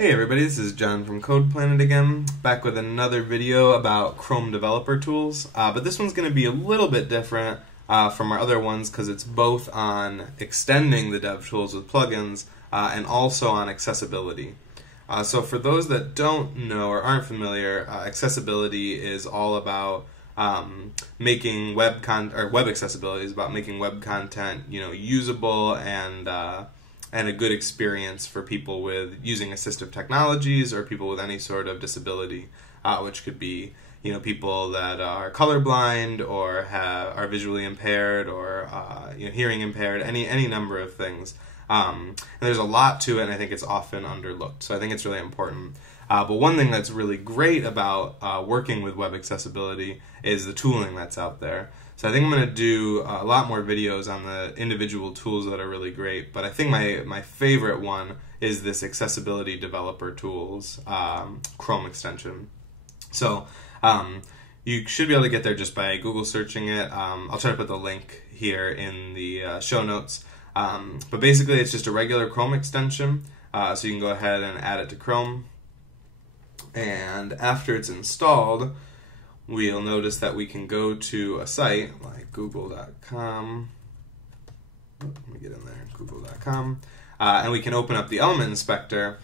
Hey everybody, this is John from Code Planet again, back with another video about Chrome developer tools, but this one's going to be a little bit different from our other ones because it's both on extending the dev tools with plugins and also on accessibility. So for those that don't know or aren't familiar, accessibility is all about making web accessibility is about making web content, usable and a good experience for people with using assistive technologies or people with any sort of disability, which could be people that are colorblind or are visually impaired or hearing impaired, any number of things. And there's a lot to it, and I think it's often underlooked. So I think it's really important. But one thing that's really great about working with web accessibility is the tooling that's out there. So I think I'm going to do a lot more videos on the individual tools that are really great, but I think my favorite one is this Accessibility Developer Tools Chrome extension. So you should be able to get there just by Google searching it. I'll try to put the link here in the show notes. But basically it's just a regular Chrome extension, so you can go ahead and add it to Chrome. And after it's installed, we'll notice that we can go to a site like google.com. Let me get in there, google.com. And we can open up the element inspector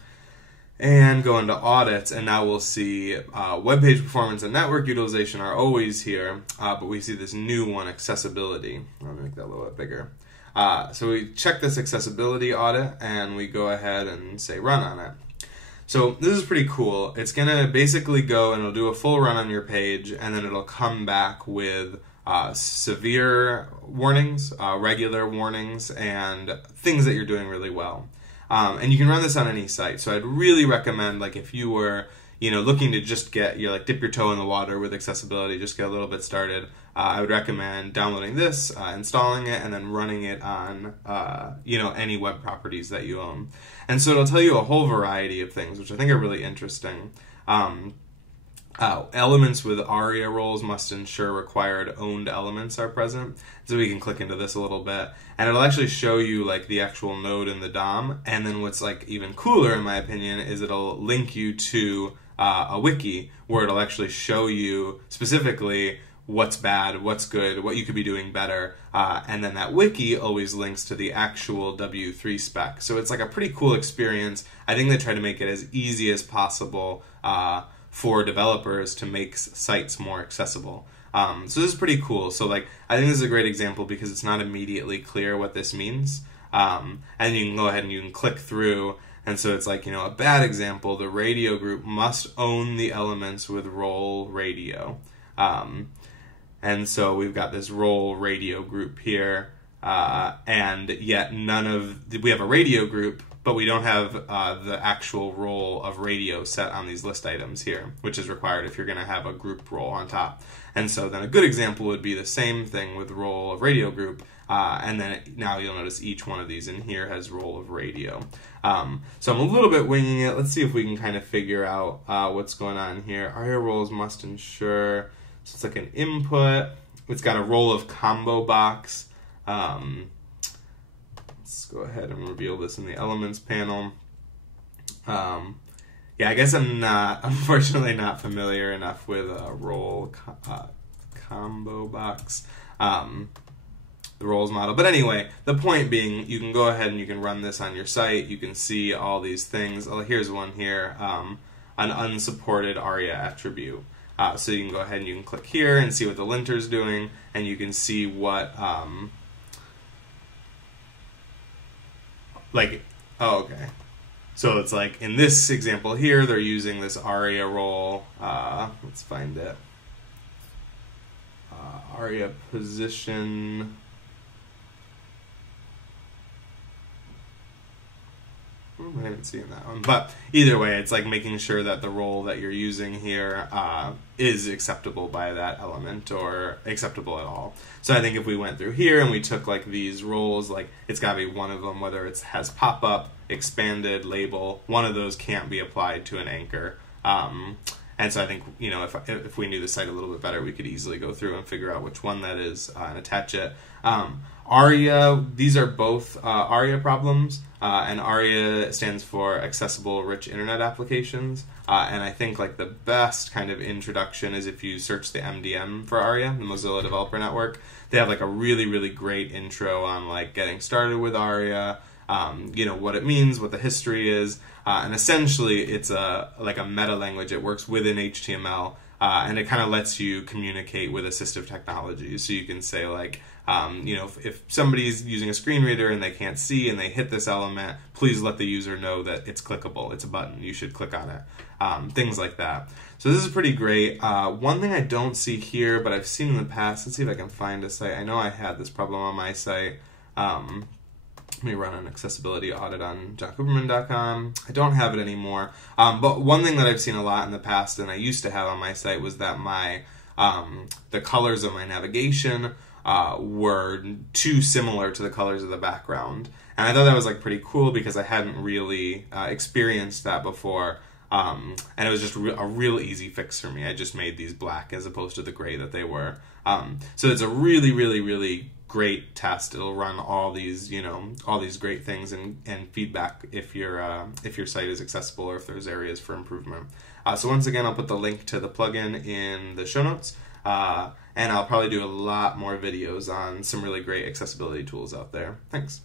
and go into audits, and now we'll see web page performance and network utilization are always here, but we see this new one, accessibility. Let me make that a little bit bigger. So we check this accessibility audit and we go ahead and say run on it. So this is pretty cool. It's going to basically go and it'll do a full run on your page, and then it'll come back with severe warnings, regular warnings, and things that you're doing really well. And you can run this on any site. So I'd really recommend, like, if you were looking to just dip your toe in the water with accessibility, just get a little bit started, I would recommend downloading this, installing it, and then running it on any web properties that you own. And so it'll tell you a whole variety of things, which I think are really interesting. Elements with ARIA roles must ensure required owned elements are present. So we can click into this a little bit, and it'll actually show you like the actual node in the DOM. And then what's even cooler, in my opinion, is it'll link you to a wiki where it'll actually show you specifically what's bad, what's good, what you could be doing better, and then that wiki always links to the actual W3 spec. So it's like a pretty cool experience. I think they try to make it as easy as possible for developers to make sites more accessible. So this is pretty cool. So I think this is a great example because it's not immediately clear what this means. And you can go ahead and you can click through, and so it's a bad example, the radio group must own the elements with role radio. And so we've got this role radio group here, and yet we have a radio group, but we don't have the actual role of radio set on these list items here, which is required if you're going to have a group role on top. And so then a good example would be the same thing with role of radio group, and then now you'll notice each one of these in here has role of radio. So I'm a little bit winging it. Let's see if we can kind of figure out what's going on here. ARIA roles must ensure. So it's like an input. It's got a role of combo box. Let's go ahead and reveal this in the elements panel. Yeah, I guess I'm unfortunately not familiar enough with role combo box, the roles model. But anyway, the point being, you can go ahead and you can run this on your site. You can see all these things. Oh, here's one here, an unsupported ARIA attribute. So you can go ahead and you can click here and see what the linter's doing, and you can see what, oh, okay. So it's in this example here, they're using this ARIA role. Let's find it. ARIA position. I haven't seen that one, but either way, it's making sure that the role that you're using here is acceptable by that element or acceptable at all. So I think if we went through here and we took these roles, it's got to be one of them, whether it has pop-up, expanded, label, one of those can't be applied to an anchor. And so I think, if we knew the site a little bit better, we could easily go through and figure out which one that is and attach it. ARIA, these are both ARIA problems, and ARIA stands for Accessible Rich Internet Applications, and I think like the best kind of introduction is if you search the MDN for ARIA, the Mozilla Developer Network. They have like a really, really great intro on like getting started with ARIA, what it means, what the history is, and essentially it's a meta language. It works within HTML, and it kind of lets you communicate with assistive technology. So you can say like, if somebody's using a screen reader and they can't see and they hit this element, please let the user know that it's clickable. It's a button. You should click on it. Things like that. So this is pretty great. One thing I don't see here, but I've seen in the past, let's see if I can find a site. I know I had this problem on my site. Let me run an accessibility audit on johnkuperman.com. I don't have it anymore. But one thing that I've seen a lot in the past, and I used to have on my site, was that the colors of my navigation were too similar to the colors of the background. And I thought that was like pretty cool because I hadn't really experienced that before. And it was just a real easy fix for me. I just made these black as opposed to the gray that they were. So it's a really, really, really great test. It'll run all these great things and feedback if your site is accessible or if there's areas for improvement. So once again, I'll put the link to the plugin in the show notes. And I'll probably do a lot more videos on some really great accessibility tools out there. Thanks.